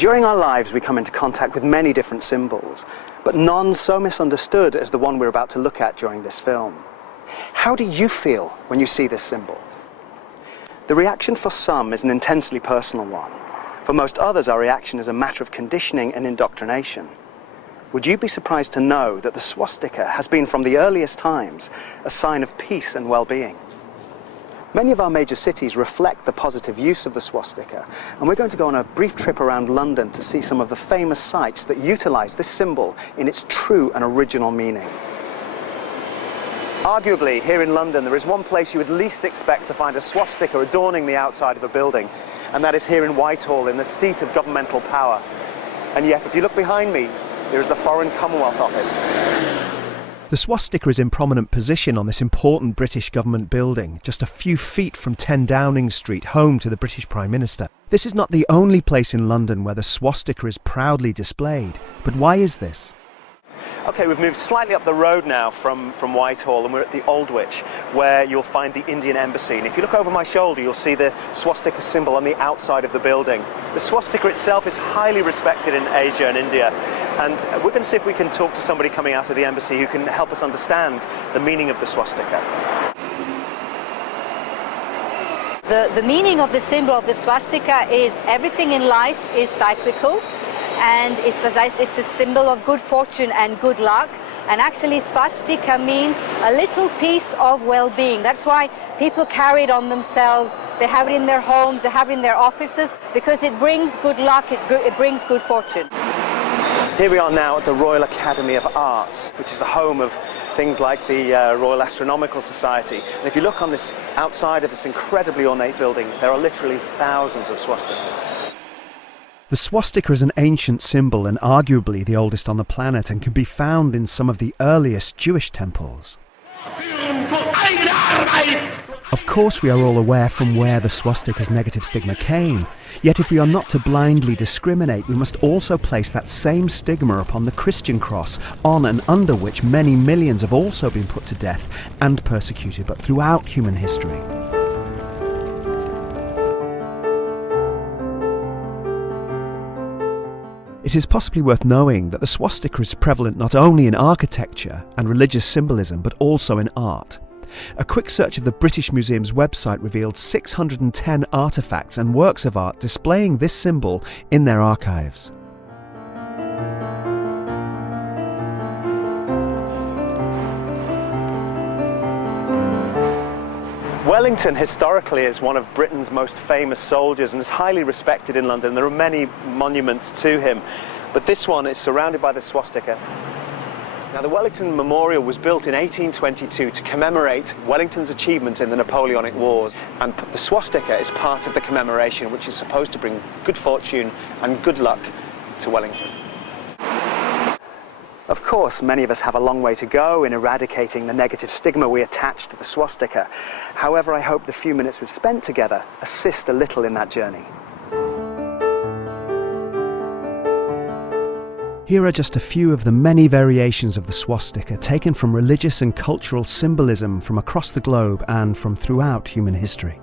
During our lives, we come into contact with many different symbols, but none so misunderstood as the one we're about to look at during this film. How do you feel when you see this symbol? The reaction for some is an intensely personal one. For most others, our reaction is a matter of conditioning and indoctrination. Would you be surprised to know that the swastika has been from the earliest times a sign of peace and well-being? Many of our major cities reflect the positive use of the swastika, and we're going to go on a brief trip around London to see some of the famous sites that utilize this symbol in its true and original meaning. Arguably, here in London, there is one place you would least expect to find a swastika adorning the outside of a building, and that is here in Whitehall, in the seat of governmental power. And yet, if you look behind me, there is the Foreign Commonwealth Office. The swastika is in prominent position on this important British government building, just a few feet from 10 Downing Street, home to the British Prime Minister. This is not the only place in London where the swastika is proudly displayed. But why is this? Okay, we've moved slightly up the road now from Whitehall, and we're at the Aldwych, where you'll find the Indian Embassy. And if you look over my shoulder, you'll see the swastika symbol on the outside of the building. The swastika itself is highly respected in Asia and India, and we're going to see if we can talk to somebody coming out of the embassy who can help us understand the meaning of the swastika. The meaning of the symbol of the swastika is everything in life is cyclical. And it's a symbol of good fortune and good luck. And actually, swastika means a little piece of well-being. That's why people carry it on themselves. They have it in their homes, they have it in their offices, because it brings good luck, it brings good fortune. Here we are now at the Royal Academy of Arts, which is the home of things like the Royal Astronomical Society. And if you look on this outside of this incredibly ornate building, there are literally thousands of swastikas. The swastika is an ancient symbol and arguably the oldest on the planet, and can be found in some of the earliest Jewish temples. Of course, we are all aware from where the swastika's negative stigma came. Yet if we are not to blindly discriminate, we must also place that same stigma upon the Christian cross, on and under which many millions have also been put to death and persecuted, but throughout human history. It is possibly worth knowing that the swastika is prevalent not only in architecture and religious symbolism, but also in art. A quick search of the British Museum's website revealed 610 artefacts and works of art displaying this symbol in their archives. Wellington historically is one of Britain's most famous soldiers and is highly respected in London. There are many monuments to him, but this one is surrounded by the swastika. Now, the Wellington Memorial was built in 1822 to commemorate Wellington's achievement in the Napoleonic Wars, and the swastika is part of the commemoration, which is supposed to bring good fortune and good luck to Wellington. Of course, many of us have a long way to go in eradicating the negative stigma we attach to the swastika. However, I hope the few minutes we've spent together assist a little in that journey. Here are just a few of the many variations of the swastika taken from religious and cultural symbolism from across the globe and from throughout human history.